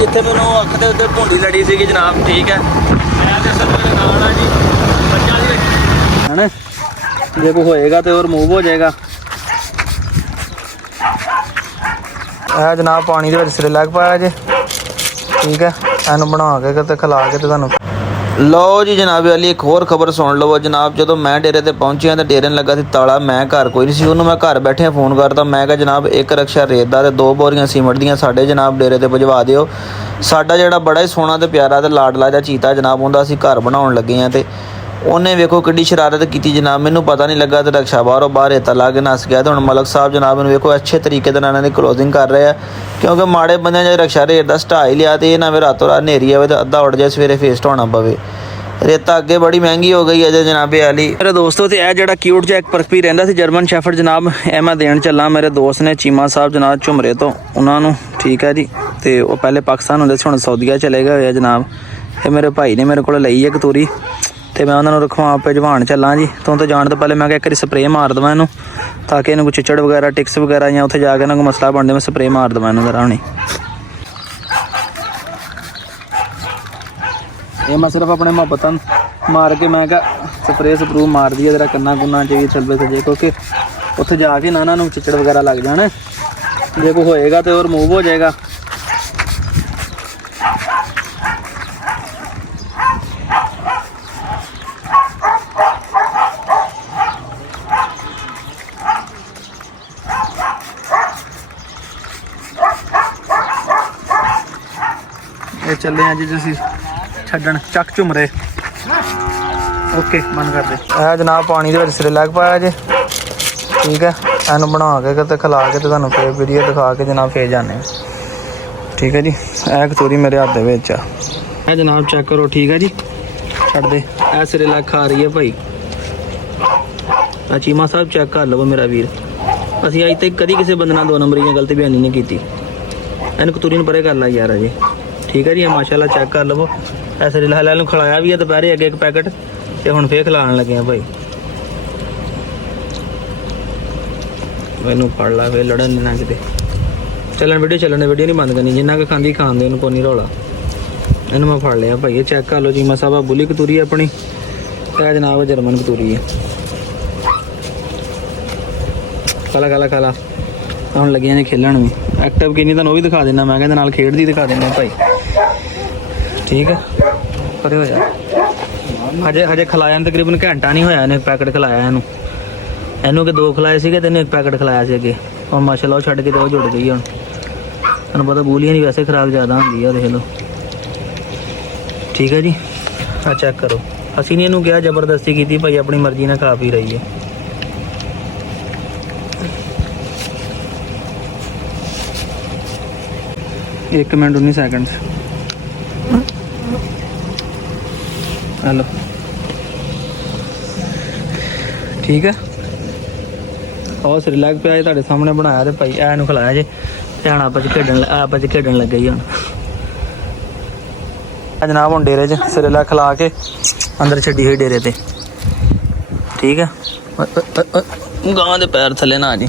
जिथे मैनू अख के उत्ते भूडी लड़ी सी जनाब। ठीक है, मैं तो सर मेरे नाल आ जी बच्चा है ना, जे कोई होएगा तो रिमूव हो जाएगा। है जनाब पानी के सिरे लग पाया जे। ठीक है, एनू बना के ते खिला के तुहानू लो जी जनाब वाली एक होर खबर सुन लो जनाब। जो मैं डेरे ते पहुंचिया तो डेरे लगा सी ताला, मैं घर कोई नहीं सी। उन्होंने मैं घर बैठे फोन करता, मैं कहा जनाब एक रक्शा रेत दा ते 2 बोरियां सीमेंट दियां साडे जनाब डेरे ते भिजवा दिओ। साडा जिहड़ा बड़ा ही सोहना ते प्यारा ते लाडला जिहा चीता जनाब उहदा असीं घर बनाउण लगे हैं ते उन्हें वेखो किड्डी शरारत की जनाब। मैनू पता नहीं लगा तो रक्शा बाहरों बाहर रेता ला के नस गया। तो हुण मलक साहब जनाब मैनू वेखो अच्छे तरीके दे नाल इन्हां दी क्लोजिंग कर रहे हैं, क्योंकि माड़े बंदे जे रक्शा रेत दा सटा ही लिया तो ये ना रातों रात नेरी आवे तो अद्धा उड़ जाए सवेरे फेस ढाउणा पवे। रेता अगे बड़ी महंगी हो गई है जे जनाबे वाली। मेरे दोस्तों तो यह जरा क्यूट जहा एक परखी रहिंदा सी जर्मन शैफर्ड जनाब, यह मैं देन चला। मेरे दोस्त ने चीमा साहब जनाब झुमरे तो उन्होंने। ठीक है जी, तो वह पहले पाकिस्तान होंगे हुण सऊदीया चले गए हुए जनाब। ये मेरे भाई ने मेरे को लई है कतूरी, तो मैं उन्होंने रखवा भिजवाण चला जी। तो जाने तो पहले मैं एक बार स्प्रे मार देवां इनू, ताकि इन्हू कोई चिचड़ वगैरह टिक्स वगैरह या उत्थे जाके इन्हों को मसला बन जाए। मैं स्प्रे मार देवां इनू जरा हुणी। ये मैं सिर्फ अपने मुहब्बतन मार के मैं क्या स्प्रे स्प्रू मार दी है जरा कन्ना कुन्ना चाहिए चलबे सजे, क्योंकि उत्थे जाके ना इन्हों चिचड़ वगैरह लग जाने। जे कोई होएगा तो रिमूव हो जाएगा। ये चले हैं जी असीं छड्डण चक झुमरे। ओके मन कर दे। है जनाब पानी के सिरे लग पाया जे। ठीक है, एनू बना के ते खिला के तुहानू फिर वीडियो दिखा के जनाब फिर जाने। ठीक है जी, यह कतूरी मेरे हाथ दे विच आ जनाब, चेक करो। ठीक है जी, छड्ड दे। यह सिरे लग खा रही है भाई। चीमा साहब चेक कर लवो मेरा वीर, असीं अज तक कदी किसी बंदे नाल 2 नंबरी दी गलत बयानी नहीं की। इन्हू कतूरी नूं परे कर ला यार अजे। ठीक है जी, माशाल्लाह चेक कर लवो। ऐसे लाल खिलाया भी है दोपहरे अगे एक पैकेट, तो हुण फिर खिलाण लगे हैं भाई। मैनू फड़ ला फिर लड़न देना किते। चलन वीडियो चलन, वीडियो नहीं बंद करनी। जिन्ना खांदी खान दे को नहीं रौला। इन्हू मैं फड़ लिया भाई। ये चेक कर लो जी, मसाबा बुली कतूरी अपनी, है जनाब जर्मन कतूरी है। काला काला काला हुण लगियां ने खेलन भी। एक्टिव किन्नी तुहानू भी दिखा देना, मैं कहंदा नाल खेडदी दिखा देना भाई। ठीक है, परे हो जा। हजे हजे खिलाया तकरीबन घंटा नहीं होया, एक पैकेट खिलाया इनू। इनू के 2 खिलाए थे, तेन एक पैकेट खिलाया से अगे। और माशाल्लाह वो छड्ड के तो जुड़ गई। हुण तुहानू पता बूलियां नहीं वैसे खराब ज़्यादा होंदी है, देख लो। ठीक है जी, आ चेक करो। असीं नहीं इनू कहा जबरदस्ती की भाई, अपनी मर्जी ने खा पी रही है। एक मिनट 19 सेकंड। हेलो, ठीक है। और सिर लग पे तुहाडे सामने बनाया तो भाई एनू खिलाया जे। ध्यान आपस खेडन लग गई। हुण जनाब हुण डेरे च सिरे लग खिला के अंदर छड्डी हुई डेरे ते। ठीक है, गां दे पैर थले ना जी,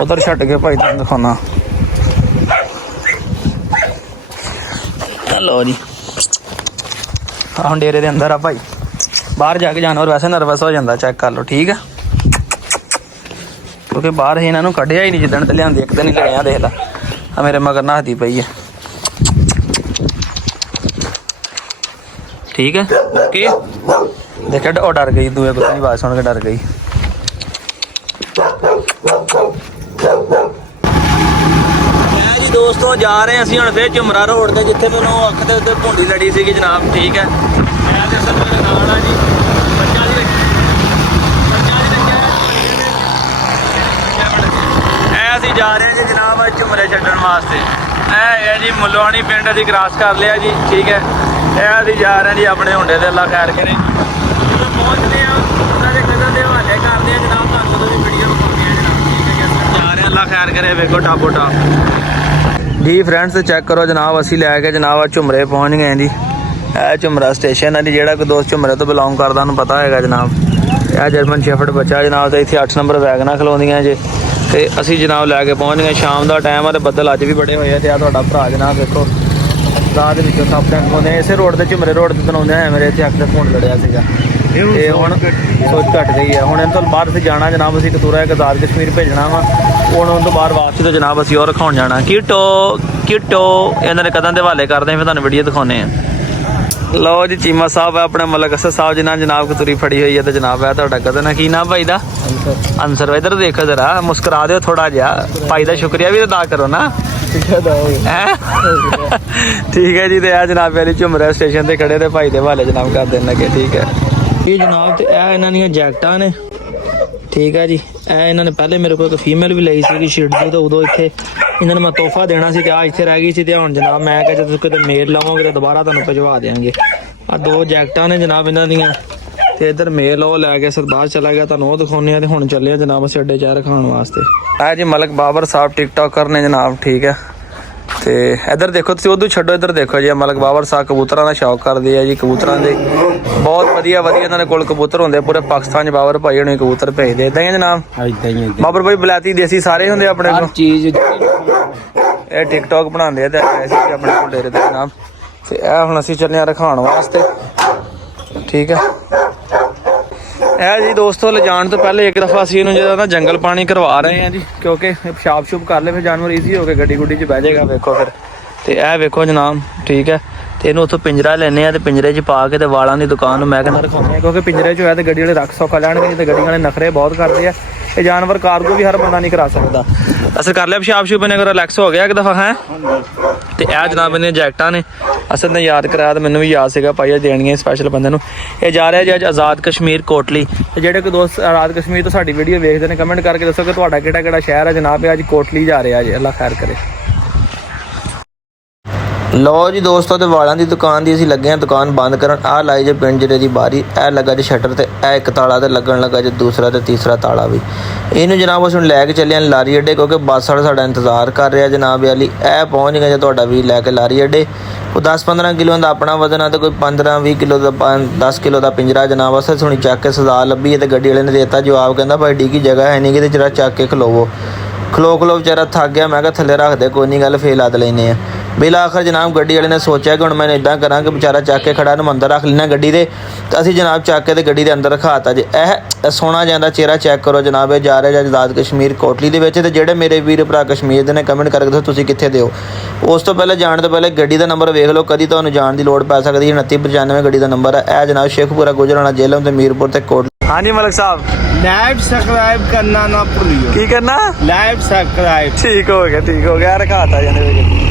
उधर छड्ड के भाई तुहानू दिखाना। लो जी, हम डेरे के अंदर आ भाई। बाहर जाके जानवर वैसे नर्वस हो जाता, चेक कर लो। ठीक है, क्योंकि बाहर ही इन्हों कढ़िया ही नहीं जिदन तो लिया एक दिन ही लगाया। देख ला मेरे मगर नहाती पई है। ठीक है, ओके। देखा वो डर गई, दूए कुत्ते की आवाज़ सुन के डर गई। दोस्तों जा रहे हैं असीं हुण फिर झुमरा रोड ते, जिथे मैनू अख के उत्ते भूडी लड़ी सी जनाब। ठीक है, मैं ते सर मेरे नाल आ जी बच्चा जी असीं जा रहे हैं जी जनाब झुमरे छड्डण वास्ते। है जी मुलवानी पिंड असीं क्रॉस कर लिया जी। ठीक है, असीं जा रहे हैं जी अपने हुंडे ते, अल्लाह खैर करे। पहुँचते हैं उन्होंने कदम के हवाले करते हैं जनाब, तुहानू वीडियो विखाउने जनाब। ठीक है, जा रहे हैं, अल्लाह खैर करे। वेखो टापो टाप जी फ्रेंड्स, चेक करो जनाब। असी लैके जनाब झुमरे पहुँच गए जी। यह झुमरा स्टेशन है जी। जोड़ा कोई दोस्त झुमरे तो बिलोंग करता उन्होंने पता है जनाब। यह जर्मन शैफर्ड बच्चा जनाब। तो इतने 8 नंबर वैगना खलोंदियां जे। तो असी जनाब लैके पहुँच गए। शाम का टाइम है तो बदल अज भी बड़े हुए। तो यह भरा जनाब देखो ਦਰਗਾਹ ਦੇ ਵਿੱਚੋਂ ਸਭ ਤੱਕ ਆਉਂਦੇ ਇਸੇ ਰੋਡ ਤੇ ਝੁਮਰੇ ਰੋਡ ਤੇ ਆਉਂਦੇ ਆ। ਮੇਰੇ ਇੱਥੇ ਅੱਖ ਤੇ ਫੋਨ ਲੜਿਆ ਸੀਗਾ ਤੇ ਹੁਣ ਸੋਚ ਘਟ ਗਈ ਹੈ। ਹੁਣ ਇਹਨਾਂ ਤੋਂ ਬਾਅਦ ਅਸੀਂ ਜਾਣਾ ਜਨਾਬ, ਅਸੀਂ ਕਤੂਰਾ ਇੱਕ ਆਜ਼ਾਦ ਕਸ਼ਮੀਰ ਭੇਜਣਾ ਵਾ। ਹੁਣ ਉਹ ਤੋਂ ਬਾਅਦ ਵਾਪਸੀ ਤੋਂ ਜਨਾਬ ਅਸੀਂ ਉਹ ਰਖਾਉਣ ਜਾਣਾ। ਕਿਟੋ ਇਹਨਾਂ ਦੇ ਕਦਾਂ ਦੇ ਹਵਾਲੇ ਕਰਦੇ ਫਿਰ ਤੁਹਾਨੂੰ ਵੀਡੀਓ ਦਿਖਾਉਂਦੇ ਆ। ਲਓ ਜੀ ਚੀਮਾ ਸਾਹਿਬ ਹੈ ਆਪਣੇ ਮਲਕ ਅਸਦ ਸਾਹਿਬ ਜੀ ਨਾਲ ਜਨਾਬ ਕਤੂਰੀ ਫੜੀ ਹੋਈ ਹੈ ਤੇ ਜਨਾਬ ਹੈ ਤੁਹਾਡਾ ਕਦਨ ਹੈ। ਕੀ ਨਾਮ ਭਾਈ ਦਾ? ਅੰਸਰ। ਇੱਧਰ ਦੇਖੋ ਜਰਾ, ਮੁਸਕਰਾ ਦਿਓ ਥੋੜਾ ਜਿਹਾ, ਭਾਈ ਦਾ ਸ਼ੁਕਰੀਆ ਵੀ ਅਦਾ ਕਰੋ ਨਾ। ਠੀਕ ਹੈ ਜੀ। ਤੇ ਇਹ ਜਨਾਬ ਵਾਲੀ ਝੁਮਰਾ ਸਟੇਸ਼ਨ ਤੇ ਖੜੇ ਤੇ ਭਾਈ ਦੇ ਹਵਾਲੇ ਜਨਾਬ ਕਰ ਦੇਣ ਲੱਗੇ। ਠੀਕ ਹੈ ਇਹ ਜਨਾਬ ਤੇ ਇਹ ਇਹਨਾਂ ਦੀਆਂ ਜੈਕਟਾਂ ਨੇ। ਠੀਕ ਹੈ ਜੀ। ਇਹ ਇਹਨਾਂ ਨੇ ਪਹਿਲੇ ਮੇਰੇ ਕੋਲ ਇੱਕ ਫੀਮੇਲ ਵੀ ਲਈ ਸੀਗੀ ਸ਼ੀਟ ਦੀ, ਤਾਂ ਉਦੋਂ ਇੱਥੇ ਇਹਨਾਂ ਨੂੰ ਮੈਂ ਤੋਹਫਾ ਦੇਣਾ ਸੀ ਤੇ ਆ ਇੱਥੇ ਰਹਿ ਗਈ ਸੀ। ਤੇ ਹੁਣ ਜਨਾਬ ਮੈਂ ਕਿਹਾ ਜਦੋਂ ਕਿਤੇ ਮੇਲ ਲਾਵਾਂਗੇ ਤਾਂ ਦੁਬਾਰਾ ਤੁਹਾਨੂੰ ਭਜਵਾ ਦੇਵਾਂਗੇ। ਆ 2 ਜੈਕਟਾਂ ਨੇ ਜਨਾਬ ਇਹਨਾਂ ਦੀਆਂ ਤੇ ਇੱਧਰ ਮੇਲ ਉਹ ਲੈ ਕੇ ਸਰਦਾਰ ਚਲਾ ਗਿਆ, ਤੁਹਾਨੂੰ ਉਹ ਦਿਖਾਉਂਦੇ ਆ। ਤੇ ਹੁਣ ਚੱਲੇ ਆ ਜਨਾਬ ਅਸੀਂ ਅੱਡੇ 'ਚ ਰਖਾਉਣ ਵਾਸਤੇ। ਆ ਜੀ ਮਲਕ ਬਾਬਰ ਸਾਹਿਬ ਟਿਕਟੋਕਰ ਨੇ ਜਨਾਬ। ਠੀਕ ਹੈ ਤੇ ਇੱਧਰ ਦੇਖੋ ਤੁਸੀਂ, ਉਦੋਂ ਛੱਡੋ ਇੱਧਰ ਦੇਖੋ ਜੀ। ਮਲਕ ਬਾਬਰ ਸਾਹਿਬ ਕਬੂਤਰਾਂ ਦਾ ਸ਼ੌਕ ਕਰਦੇ ਆ ਜੀ, ਕਬੂਤਰਾਂ ਦੇ ਬਹੁਤ ਵਧੀਆ ਇਹਨਾਂ ਦੇ ਕੋਲ ਕਬੂਤਰ ਹੁੰਦੇ ਪੂਰੇ ਪਾਕਿਸਤਾਨ 'ਚ। ਬਾਬਰ ਭਾਈ ਹੁਣੇ ਕਬੂਤਰ ਭੇਜਦੇ ਇਦਾਂ ਹੀ ਜਨਾਬ। ਬਾਬਰ ਭਾਈ ਬਲਾਤੀ ਦੇਸੀ ਸਾਰੇ ਹੁੰਦੇ ਆਪਣੇ ਕੋਲ ਚੀਜ਼। ਇਹ ਟਿਕਟੋਕ ਬਣਾਉਂਦੇ ਆ ਤੇ ਅਸੀਂ ਆਪਣੇ ਕੋਲ ਡੇਰੇ ਤੇ ਜਨਾਬ। ਤੇ ਇਹ ਹੁਣ ਅਸੀਂ ਚੱਲੇ ਆ ਰਖਾਉਣ ਵਾਸਤੇ। ਠੀਕ ਹੈ ਇਹ ਜੀ ਦੋਸਤੋ ਲਿਜਾਣ ਤੋਂ ਪਹਿਲੇ ਇੱਕ ਦਫਾ ਅਸੀਂ ਇਹਨੂੰ ਜਿਹੜਾ ਨਾ ਜੰਗਲ ਪਾਣੀ ਕਰਵਾ ਰਹੇ ਹਾਂ ਜੀ, ਕਿਉਂਕਿ ਪਿਸ਼ਾਬ ਸ਼ੂਬ ਕਰ ਲੈ ਫਿਰ ਜਾਨਵਰ ਈਜ਼ੀ ਹੋ ਕੇ ਗੱਡੀ ਗੁੱਡੀ 'ਚ ਬਹਿ ਜਾਏਗਾ। ਵੇਖੋ ਫਿਰ ਤੇ ਇਹ ਵੇਖੋ ਜਨਾਬ। ਠੀਕ ਹੈ ਤੇ ਇਹਨੂੰ ਉੱਥੋਂ ਪਿੰਜਰਾ ਲੈਣੇ ਆ ਤੇ ਪਿੰਜਰੇ 'ਚ ਪਾ ਕੇ ਤੇ ਵਾਲਾਂ ਦੀ ਦੁਕਾਨ ਨੂੰ ਮੈਂ ਕਹਿੰਦਾ ਰਖਾਉਂਦੇ ਆ, ਕਿਉਂਕਿ ਪਿੰਜਰੇ 'ਚ ਹੋਇਆ ਤੇ ਗੱਡੀ ਵਾਲੇ ਰੱਖ ਸੌਖਾ ਲੈਣਗੇ, ਤੇ ਗੱਡੀ ਵਾਲੇ ਨਖਰੇ ਬਹੁਤ ਕਰਦੇ ਆ। ਇਹ ਜਾਨਵਰ ਕਾਰਗੋ ਵੀ ਹਰ ਬੰਦਾ ਨਹੀਂ ਕਰਾ ਸਕਦਾ। ਅਸਰ ਕਰ ਲਿਆ ਪਿਸ਼ਾਬ ਸ਼ੂਬ ਨੇ, ਅਗਰ ਰਿਲੈਕਸ ਹੋ ਗਿਆ ਇੱਕ ਦਫਾ ਹੈ। ਤੇ ਇਹ ਜਨਾਬ ਇਹਨੇ ਜੈਕਟਾਂ ਨੇ। ਅਸਲ ਨੇ ਯਾਦ ਕਰਾਇਆ ਤੇ ਮੈਨੂੰ ਵੀ ਯਾਦ ਸੀਗਾ ਭਾਈ ਇਹ ਦੇਣੀਆਂ ਸਪੈਸ਼ਲ ਬੰਦੇ ਨੂੰ। ਇਹ ਜਾ ਰਿਹਾ ਜੀ ਅੱਜ ਆਜ਼ਾਦ ਕਸ਼ਮੀਰ ਕੋਟਲੀ। ਤੇ ਜਿਹੜੇ ਕੋਈ ਦੋਸਤ ਆਜ਼ਾਦ ਕਸ਼ਮੀਰ ਤੋਂ ਸਾਡੀ ਵੀਡੀਓ ਵੇਖਦੇ ਨੇ ਕਮੈਂਟ ਕਰਕੇ ਦੱਸੋ ਕਿ ਤੁਹਾਡਾ ਕਿਹੜਾ ਸ਼ਹਿਰ ਹੈ ਜਨਾਬ। ਇਹ ਅੱਜ ਕੋਟਲੀ ਜਾ ਰਿਹਾ ਜੀ, ਅੱਲਾ ਖੈਰ ਕਰੇ। ਲਓ ਜੀ ਦੋਸਤੋ ਤੇ ਵਾਲਾਂ ਦੀ ਦੁਕਾਨ ਦੀ ਅਸੀਂ ਲੱਗੇ ਹਾਂ ਦੁਕਾਨ ਬੰਦ ਕਰਨ। ਆਹ ਲਾਈ ਜੇ ਪਿੰਜਰੇ ਦੀ ਬਾਰੀ, ਇਹ ਲੱਗਾ ਜੀ ਸ਼ਟਰ ਤੇ ਇਹ ਇੱਕ ਤਾਲਾ ਤੇ ਲੱਗਣ ਲੱਗਾ ਜੀ ਦੂਸਰਾ ਤੇ ਤੀਸਰਾ ਤਾਲਾ ਵੀ। ਇਹਨੂੰ ਜਨਾਬ ਅਸੀਂ ਹੁਣ ਲੈ ਕੇ ਚੱਲੇ ਹਾਂ ਲਾਰੀ ਅੱਡੇ, ਕਿਉਂਕਿ ਬੱਸ ਵਾਲਾ ਸਾਡਾ ਇੰਤਜ਼ਾਰ ਕਰ ਰਿਹਾ ਜਨਾਬ ਵਾਲੀ। ਇਹ ਪਹੁੰਚ ਗਿਆ ਜੀ ਤੁਹਾਡਾ ਵੀ ਲੈ ਕੇ ਲਾਰੀ ਅੱਡੇ। ਉਹ 10-15 ਕਿਲੋ ਦਾ ਆਪਣਾ ਵਜ਼ਨ ਆ ਤੇ ਕੋਈ 15-20 ਕਿਲੋ ਦਾ 10 ਕਿਲੋ ਦਾ ਪਿੰਜਰਾ ਜਨਾਬ। ਅਸਾਂ ਸੁਣੀ ਚੱਕ ਕੇ ਸਜ਼ਾ ਲੱਭੀ ਹੈ ਤੇ ਗੱਡੀ ਵਾਲੇ ਨੇ ਦੇ ਦਿੱਤਾ ਜਵਾਬ, ਕਹਿੰਦਾ ਭਾਈ ਡੀ ਜਗ੍ਹਾ ਹੈ ਨਹੀਂ ਕਿਤੇ ਜਰਾ ਚੱਕ ਕੇ ਖਲੋਵੋ। ਖਲੋ ਵਿਚਾਰਾ ਥੱਕ ਗਿਆ। ਮੈਂ ਕਿਹਾ ਥੱਲੇ ਰੱਖ ਦੇ ਕੋਈ ਨਹੀਂ ਗੱਲ, ਫੇਰ ਲੱਦ ਲੈਂਦੇ ਆ। ਬਿਲਾ ਆਖਰ ਜਨਾਬ ਗੱਡੀ ਵਾਲੇ ਨੇ ਸੋਚਿਆ ਕਿ ਹੁਣ ਮੈਂ ਇੱਦਾਂ ਕਰਾਂ ਕਿ ਵਿਚਾਰਾ ਚੱਕ ਕੇ ਖੜਾ ਨੂੰ ਅੰਦਰ ਰੱਖ ਲੈਣਾ ਗੱਡੀ ਦੇ। ਤਾਂ ਅਸੀਂ ਜਨਾਬ ਚੱਕ ਕੇ ਤੇ ਗੱਡੀ ਦੇ ਅੰਦਰ ਰਖਾਤਾ ਜੀ। ਇਹ ਸੋਹਣਾ ਜਾਂਦਾ ਚਿਹਰਾ ਚੈੱਕ ਕਰੋ ਜਨਾਬ। ਇਹ ਜਾ ਰਿਹਾ ਜੀ ਆਜ਼ਾਦ ਕਸ਼ਮੀਰ ਕੋਟਲੀ ਦੇ ਵਿੱਚ। ਤੇ ਜਿਹੜੇ ਮੇਰੇ ਵੀਰ ਭਰਾ ਕਸ਼ਮੀਰ ਦੇ ਨੇ ਕਮੈਂਟ ਕਰਕੇ ਦੱਸੋ ਤੁਸੀਂ ਕਿੱਥੇ ਦੇ ਹੋ। ਉਸ ਤੋਂ ਪਹਿਲਾਂ ਜਾਣ ਤੋਂ ਪਹਿਲੇ ਗੱਡੀ ਦਾ ਨੰਬਰ ਵੇਖ ਲਓ, ਕਦੀ ਤੁਹਾਨੂੰ ਜਾਣ ਦੀ ਲੋੜ ਪੈ ਸਕਦੀ ਹੈ। 2995 ਗੱਡੀ ਦਾ ਨੰਬਰ ਹੈ। ਇਹ ਜਨਾਬ ਸ਼ੇਖਪੁਰਾ ਗੁਜਰਾਣਾ ਜੇਲਮ ਤੇ ਮੀਰਪੁਰ ਤੇ ਕੋਟਲੀ। ਹਾਂਜੀ ਮਲਕ ਸਾਹਿਬ लाइव सब्सक्राइब करना ना भूलियो। ਕੀ ਕਰਨਾ? Live subscribe. ਠੀਕ ਹੋ ਗਿਆ ਰਖਾਤਾ ਜਾਨੇ।